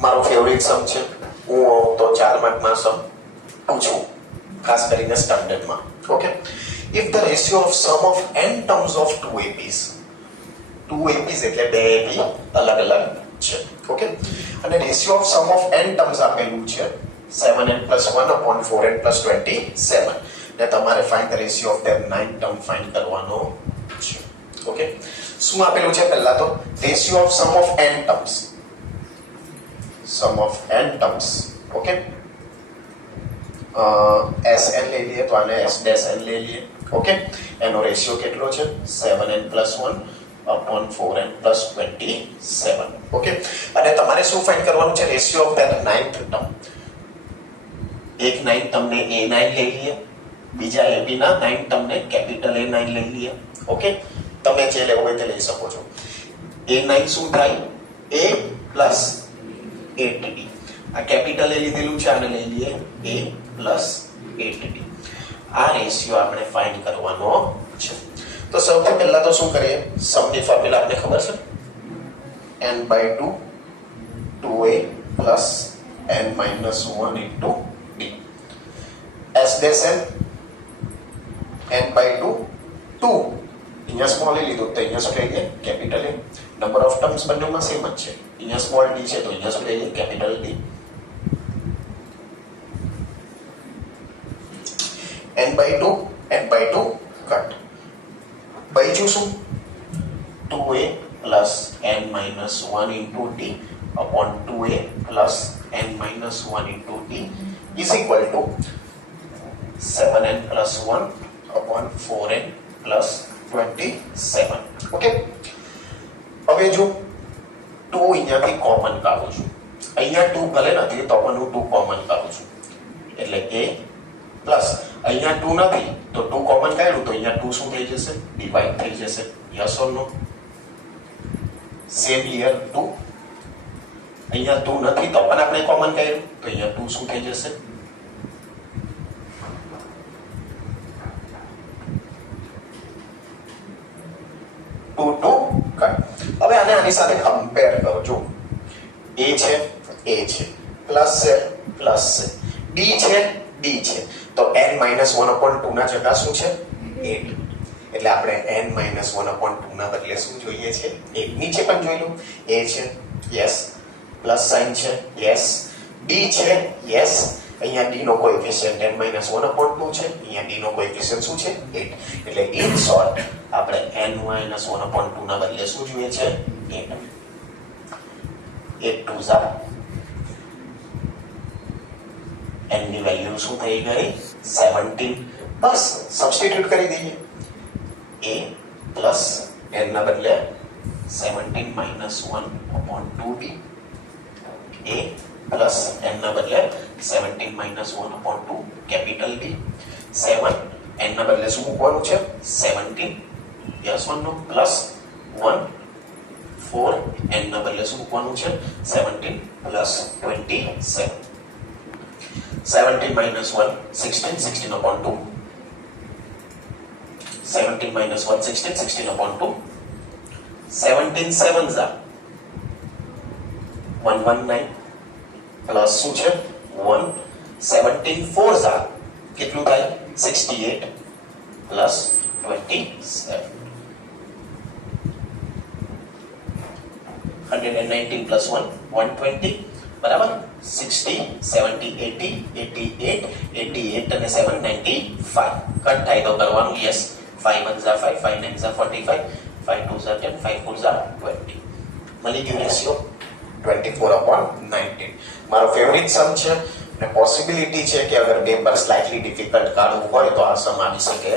મારો ફેવરિટ સમ છે. હું તો 4 માર્કમાં સમ પૂછું, ખાસ કરીને સ્ટાન્ડર્ડમાં. Okay, if the ratio of sum of n terms of 2 APs, 2 APs એટલે 2 AP અલગ અલગ છે. ઓકે, અને ratio of sum of n terms આપેલું છે 7n + 1 upon 4n + 27, ને તમારે find the ratio of their 9 term find કરવાનો છે. ઓકે, શું આપેલું છે? પહેલા તો ratio of sum of n terms, sum of n terms. Okay, Sn લઈ લઈએ તો આને S' લઈ લઈએ. ઓકે, એનો રેશિયો કેટલો છે? 7n + 1 upon 4n + 27. ઓકે, અને તમારે શું ફાઇન્ડ કરવાનું છે? Ratio of there 9th term. એક 9 ટર્મને A9 લઈ લઈએ, બીજા AP ના 9 ટર્મને કેપિટલ A9 લઈ લઈએ. ઓકે, તમે જે લેવું હોય તે લઈ શકો છો. A9 શું થાય? A plus 8D. આ કેપિટલ A લીધેલું છે, આને લઈ લઈએ A plus 8D. આ રેશિયો આપણે ફાઇન્ડ કરવાનો છે. તો સૌથી પહેલા તો શું કરીએ? સમની ફોર્મ્યુલા આપને ખબર છે, n/2 2a plus n - 1 into d. S' n/2 2, અહીંયા સ્મોલ એ લીધું તો અહીંયા શું લઈએ? Capital A. Number of terms બંનેમાં સેમ જ છે. અહીંયા સ્મોલ d છે તો અહીંયા શું લઈએ? Capital D. n/2 cut. બીજું શું? 2a plus n - 1 into d upon 2a plus n - 1 into d is equal to 7n plus 1 upon 4n plus 27. Okay, હવે જો 2 અહીંયાથી કોમન કાઢું છું, અહીંયા 2 ભલે નથી તો પણ હું 2 કોમન કાઢું છું, એટલે a પ્લસ અહીંયા 2 નથી તો 2 કોમન કાઢ્યું તો અહીંયા 2 શું થઈ જશે? ડિવાઈડ થઈ જશે. Yes or no? Same here 2, અહીંયા 2 નથી તો પણ આપણે કોમન કાઢ્યું તો અહીંયા 2 શું થઈ જશે? હવે આને આની સાથે કમ્પેર કરજો. a છે પ્લસ છે પ્લસ છે, d છે d છે, તો n - 1/2 ના જગ્યા શું છે? 8. એટલે આપણે n - 1/2 ના બદલે શું જોઈએ છે? 8. નીચે પણ જોઈ લો. a છે, યસ, પ્લસ સાઇન છે, યસ, d છે, યસ, અહીંયા d નો કોએફિશિયન્ટ n - 1/2 છે, અહીંયા d નો કોએફિશિયન્ટ શું છે? 8. એટલે ઇન શોર્ટ આપણે n - 1/2 ના બદલે શું જોઈએ છે? 8. 8 2s are, n ની વેલ્યુ શું થઈ ગઈ? 17. બસ સબસ્ટિટ્યુટ કરી દઈએ. a પ્લસ n ના બદલે 17 - 1/2d, a પ્લસ n ના બદલે 17 - 1/2 કેપિટલ D. 7 n ના બદલે શું મૂકવાનું છે? 17. Yes or no? Plus 1 4 n ના બદલે શું મૂકવાનું છે? 17 પ્લસ 27. 17 - 1 16, 16/2. 17 - 1 16, 16/2. 17 7s are 119 પ્લસ શું છે? 1. 17 4s are કેટલું થાય? 68 પ્લસ 27. 119 plus 1 120, બરાબર? 60 70 80 88 88 અને 7 95. કટ થાય તો કરવાનું. Yes, 5 1s are 5, 5 9s are 45, 5 2s are 10, 5 4s are 20. મળી ગયું રેશિયો 24/19. મારો ફેવરિટ સમ છે અને પોસિબિલિટી છે કે અગર પેપર સ્લાઇટલી ડિફિકલ્ટ કાઢવું હોય તો આ સમ આવી શકે